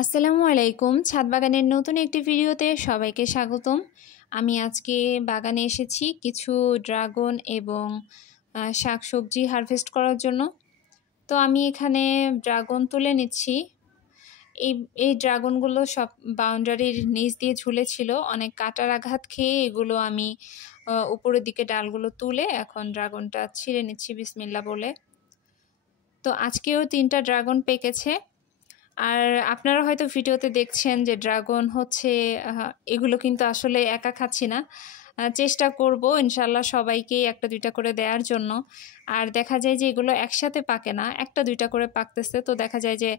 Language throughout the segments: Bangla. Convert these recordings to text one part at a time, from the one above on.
আসসালামু আলাইকুম। ছাদ বাগানের নতুন একটি ভিডিওতে সবাইকে স্বাগতম। আমি আজকে বাগানে এসেছি কিছু ড্রাগন এবং শাকসবজি হারভেস্ট করার জন্য। তো আমি এখানে ড্রাগন তুলে নিচ্ছি। এই ড্রাগনগুলো সব বাউন্ডারির নিচ দিয়ে ঝুলেছিল, অনেক কাটার আঘাত খেয়ে এগুলো আমি উপরের দিকে ডালগুলো তুলে এখন ড্রাগনটা ছিঁড়ে নিচ্ছি বিসমিল্লাহ বলে। তো আজকেও 3টা ড্রাগন পেকেছে। আর আপনারা হয়তো ভিডিওতে দেখছেন যে ড্রাগন হচ্ছে এগুলো কিন্তু আসলে একা খাচ্ছি না, চেষ্টা করব ইনশাল্লাহ সবাইকেই 1-2টা করে দেওয়ার জন্য। আর দেখা যায় যে এগুলো একসাথে পাকে না, 1-2টা করে পাকতেছে, তো দেখা যায় যে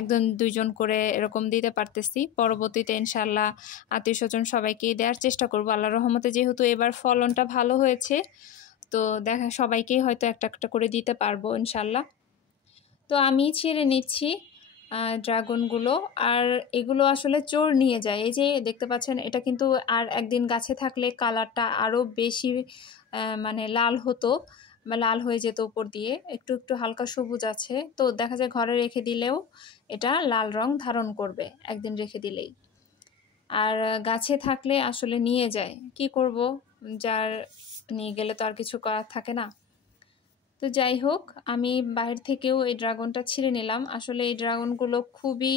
1-2জন করে এরকম দিতে পারতেছি। পরবর্তীতে ইনশাল্লাহ আত্মীয় স্বজন সবাইকেই দেওয়ার চেষ্টা করব আল্লাহর রহমতে। যেহেতু এবার ফলনটা ভালো হয়েছে, তো দেখা সবাইকেই হয়তো একটা করে দিতে পারবো ইনশাল্লাহ। তো আমি ছিঁড়ে নিচ্ছি ড্রাগনগুলো। আর এগুলো আসলে চোর নিয়ে যায়। এই যে দেখতে পাচ্ছেন, এটা কিন্তু আর একদিন গাছে থাকলে কালারটা আরও বেশি মানে লাল হতো বা লাল হয়ে যেত উপর দিয়ে। একটু একটু হালকা সবুজ আছে, তো দেখা যায় ঘরে রেখে দিলেও এটা লাল রং ধারণ করবে একদিন রেখে দিলেই। আর গাছে থাকলে আসলে নিয়ে যায়, কি করব, যার নিয়ে গেলে তো আর কিছু করার থাকে না। তো যাই হোক, আমি বাইরে থেকেও এই ড্রাগনটা ছিঁড়ে নিলাম। আসলে এই ড্রাগনগুলো খুবই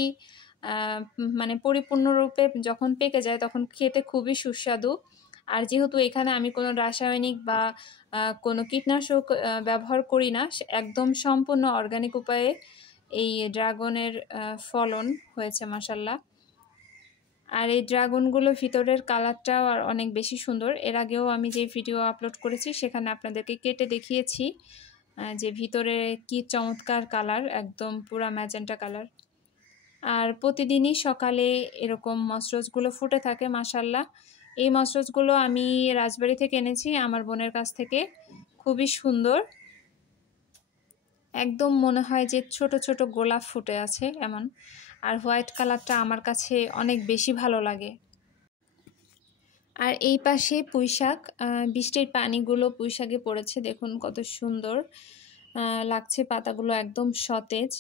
মানে পরিপূর্ণরূপে যখন পেকে যায় তখন খেতে খুবই সুস্বাদু। আর যেহেতু এখানে আমি কোনো রাসায়নিক বা কোনো কীটনাশক ব্যবহার করি না, একদম সম্পূর্ণ অর্গানিক উপায়ে এই ড্রাগনের ফলন হয়েছে মাশাল্লাহ। আর এই ড্রাগনগুলো ভিতরের কালারটাও আর অনেক বেশি সুন্দর। এর আগেও আমি যে ভিডিও আপলোড করেছি সেখানে আপনাদেরকে কেটে দেখিয়েছি যে ভিতরে কি চমৎকার কালার, একদম পুরা ম্যাজেন্টা কালার। আর প্রতিদিনই সকালে এরকম মসরোজগুলো ফুটে থাকে মাশাল্লাহ। এই মসরোজগুলো আমি রাজবাড়ি থেকে এনেছি আমার বোনের কাছ থেকে, খুবই সুন্দর, একদম মনে হয় যে ছোট ছোট গোলাপ ফুটে আছে এমন। আর হোয়াইট কালারটা আমার কাছে অনেক বেশি ভালো লাগে। আর এই পাশে পুঁইশাক, বৃষ্টির পানিগুলো পুঁইশাকে পড়েছে, দেখুন কত সুন্দর লাগছে, পাতাগুলো একদম সতেজ।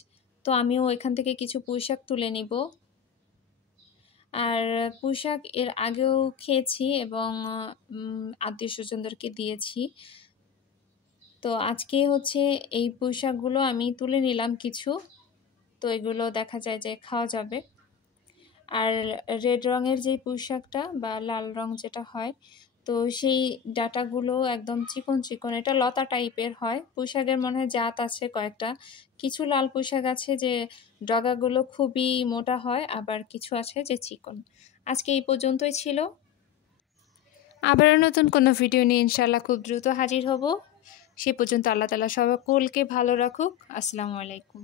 তো আমিও এখান থেকে কিছু পুঁইশাক তুলে নিব। আর পুঁইশাক এর আগেও খেয়েছি এবং আত্মীয় স্বজনদেরকে দিয়েছি। তো আজকে হচ্ছে এই পুঁইশাকগুলো আমি তুলে নিলাম কিছু, তো এগুলো দেখা যায় যে খাওয়া যাবে। আর রেড রঙের যে পুঁইশাকটা বা লাল রং যেটা হয়, তো সেই ডাটাগুলো একদম চিকন চিকন, এটা লতা টাইপের হয়। পুঁইশাকের মনে হয় জাত আছে কয়েকটা, কিছু লাল পুঁইশাক আছে যে ডগাগুলো খুবই মোটা হয়, আবার কিছু আছে যে চিকন। আজকে এই পর্যন্তই ছিল, আবারও নতুন কোনো ভিডিও নিয়ে ইনশাল্লাহ খুব দ্রুত হাজির হব। সে পর্যন্ত আল্লাহ তাআলা সকলকে ভালো রাখুক। আসসালামু আলাইকুম।